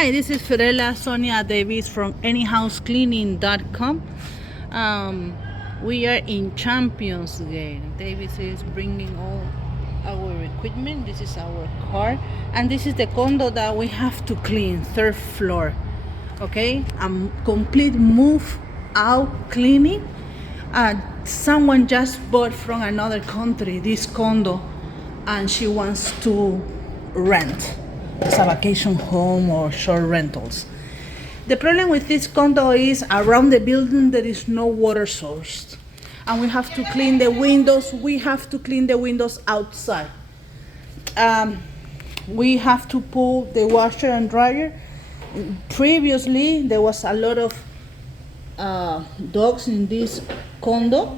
Hi, this is Fiorella Sonia Davis from anyhousecleaning.com. We are in Champions Gate. Davis is bringing all our equipment. This is our car, and this is the condo that we have to clean, third floor. Okay, complete move out cleaning. Someone just bought from another country this condo, and she wants to rent. It's a vacation home or short rentals. The problem with this condo is around the building there is no water source, and we have to clean the windows. We have to clean the windows outside. We have to pull the washer and dryer. Previously there was a lot of dogs in this condo.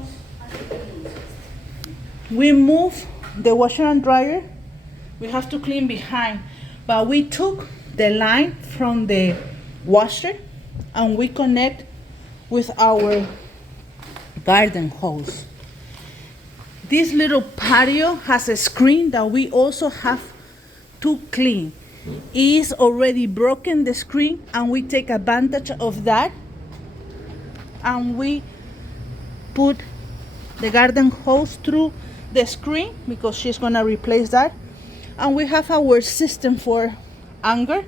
We move the washer and dryer. We have to clean behind, but we took the line from the washer and we connect with our garden hose. This little patio has a screen that we also have to clean. It is already broken, the screen, and we take advantage of that, and we put the garden hose through the screen because she's gonna replace that. And we have our system for anger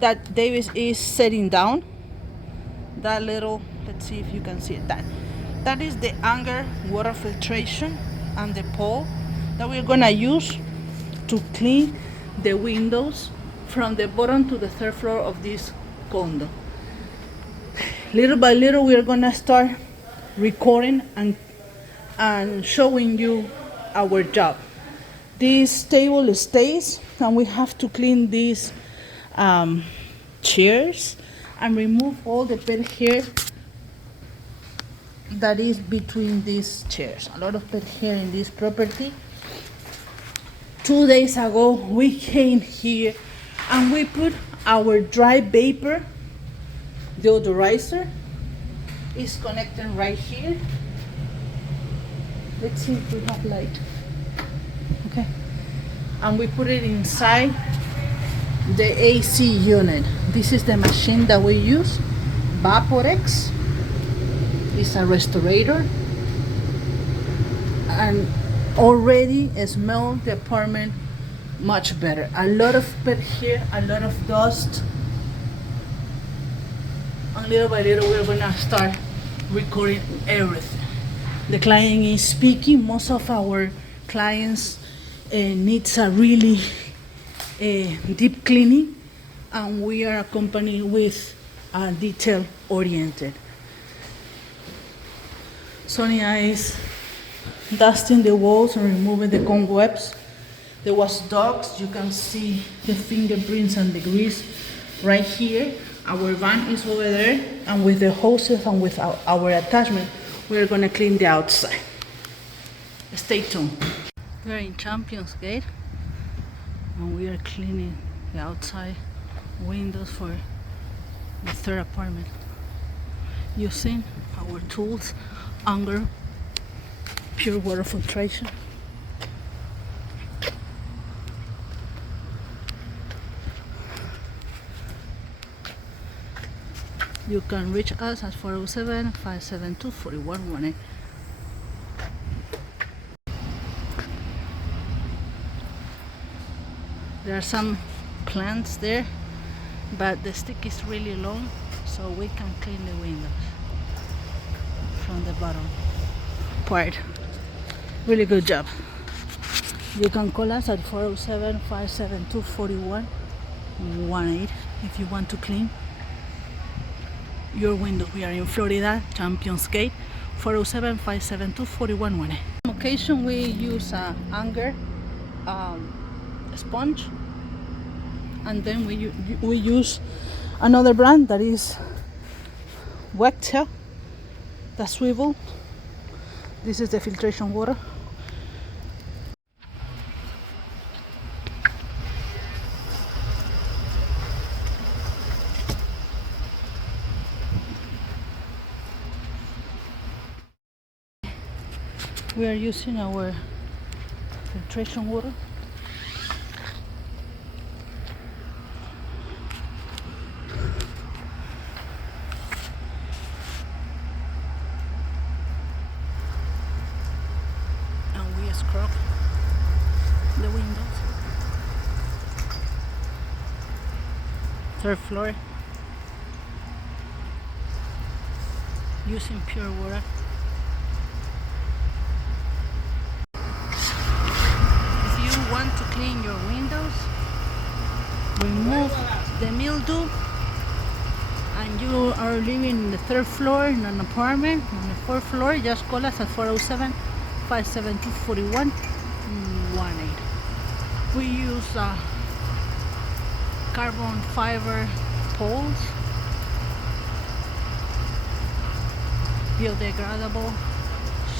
that Davis is setting down. That little, let's see if you can see it. That is the anger water filtration and the pole that we're gonna use to clean the windows from the bottom to the third floor of this condo. Little by little we're gonna start recording and showing you our job. This table stays, and we have to clean these chairs and remove all the pet hair that is between these chairs. A lot of pet hair in this property. 2 days ago we came here and we put our dry vapor deodorizer. Is connected right here. Let's see if we have light. Okay, and we put it inside the AC unit. This is the machine that we use. Vaporex is a restorator, and already smell the apartment much better. A lot of pet hair, a lot of dust, and little by little we're gonna start recording everything. The client is speaking. Most of our clients needs a really deep cleaning, and we are a company with detail oriented. Sonia is dusting the walls and removing the cobwebs. There was dogs. You can see the fingerprints and the grease right here. Our van is over there, and with the hoses and with our attachment we're gonna clean the outside. Stay tuned. We're in Champions Gate and we are cleaning the outside windows for the third apartment using our tools under pure water filtration. You can reach us at 407-572-4118. There are some plants there, but the stick is really long, so we can clean the windows from the bottom part. Really good job. You can call us at 407-572-4118 if you want to clean your windows. We are in Florida, Champions Gate, 407-572-4118. On occasion we use a anger sponge, and then we use another brand that is Wectel, the swivel. This is the filtration water. We are using our filtration water. third floor using pure water. If you want to clean your windows, remove the mildew, and you are living in the third floor in an apartment on the fourth floor, just call us at 407-572-4118. We use carbon fiber poles, biodegradable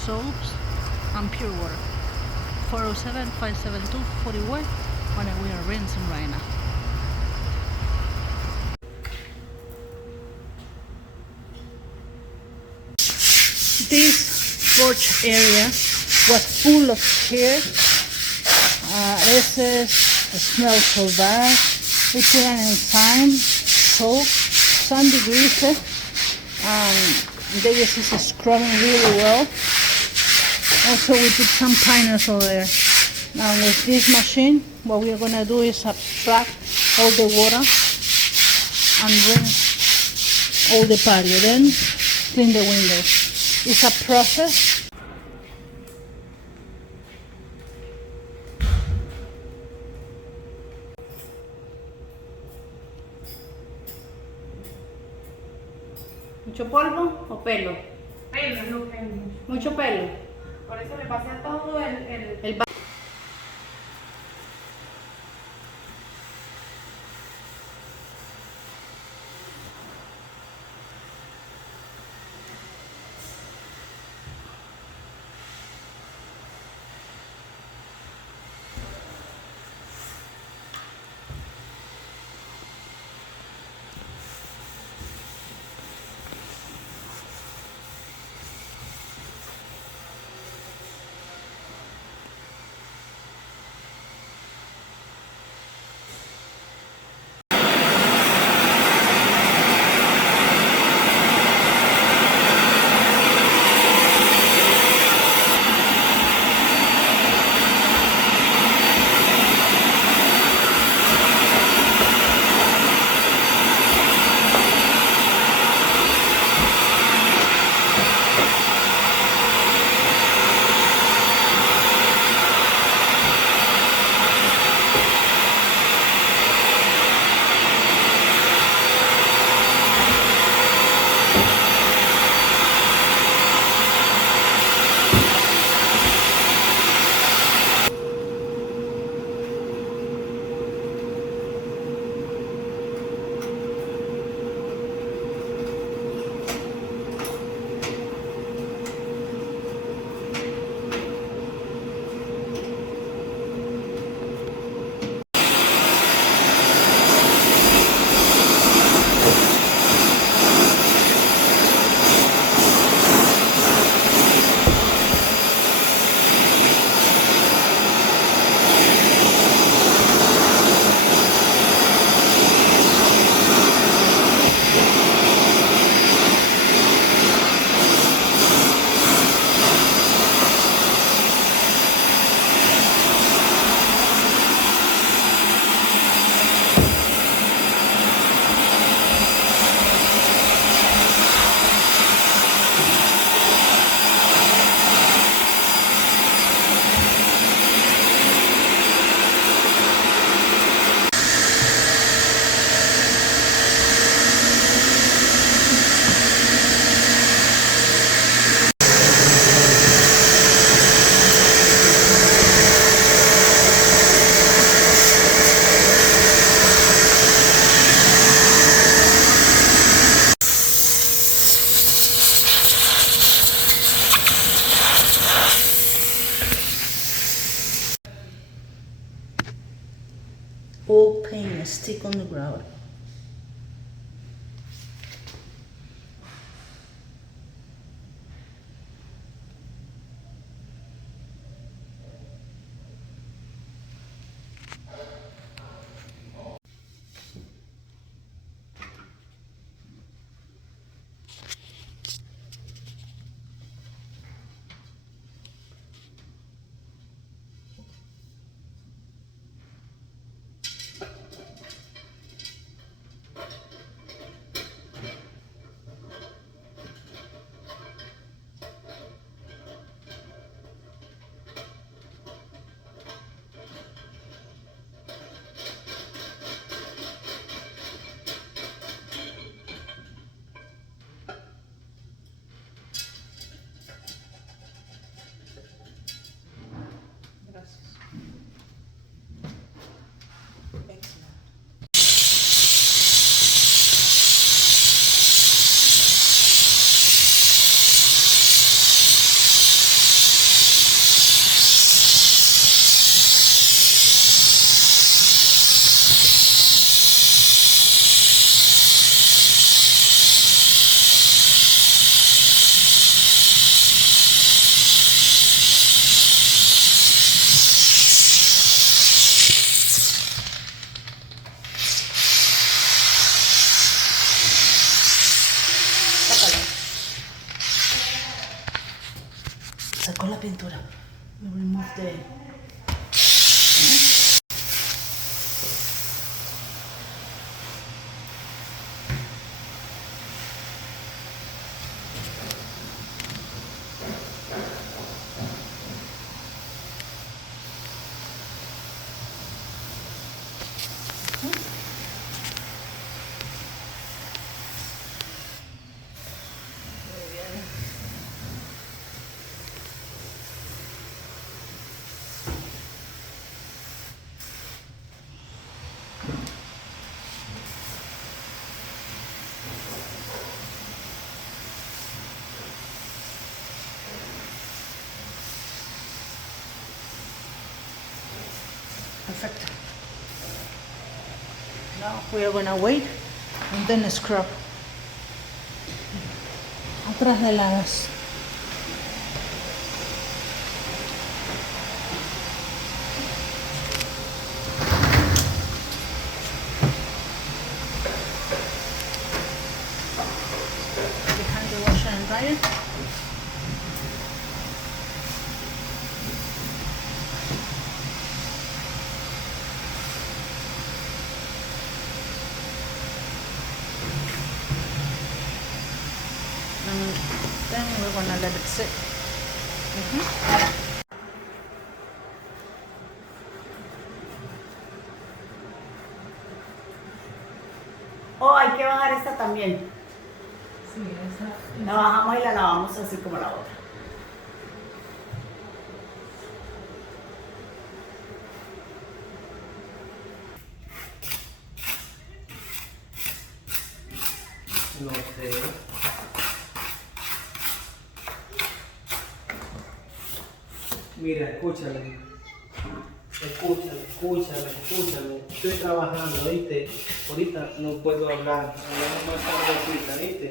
soaps, and pure water. 407-572-4118 when we are rinsing right now. This porch area was full of hair. It smells so bad. We put an enzyme, soap, some degreaser, this is scrubbing really well. Also, we put some piners over there. Now with this machine, what we are going to do is abstract all the water and rinse all the patio, then clean the windows. It's a process. ¿Mucho polvo o pelo? Pelo, no pelo. Mucho pelo. Por eso le pasé a todo el All paint stick on the ground. pintura. We remove the... Perfect. Now we are gonna wait and then scrub. Atrás de las... behind the washer and dryer. And then we're gonna let it sit. Oh, hay que bajar esta también. Sí, esa. La bajamos y la lavamos así como la otra. No sé. Mira, escúchame. Escúchame. Estoy trabajando, ¿viste? Ahorita no puedo hablar. Hablamos más tardecita, ¿viste?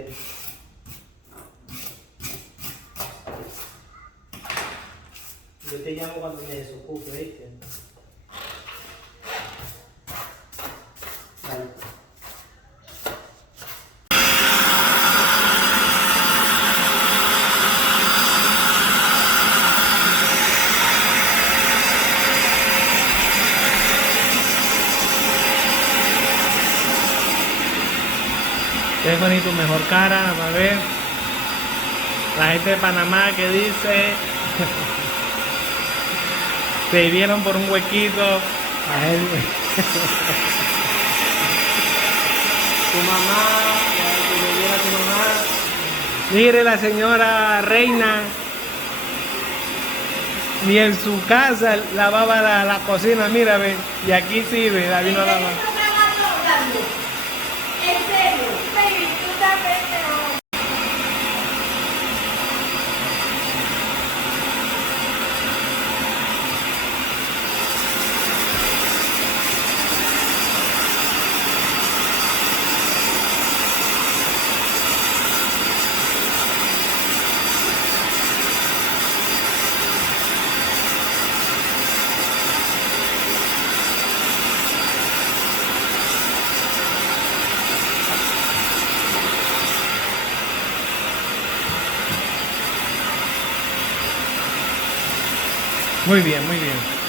Yo te llamo cuando me desocupe, ¿viste? Dale. Qué bonito, mejor cara, a ver. La gente de Panamá que dice se vieron por un huequito. A él. Tu mamá, que le viera a tu mamá. Mire la señora Reina. Ni en su casa lavaba la cocina, mira, ve. Y aquí sí, ve, la vino a lavar. En serio, baby, tú también te vas. Muy bien, muy bien.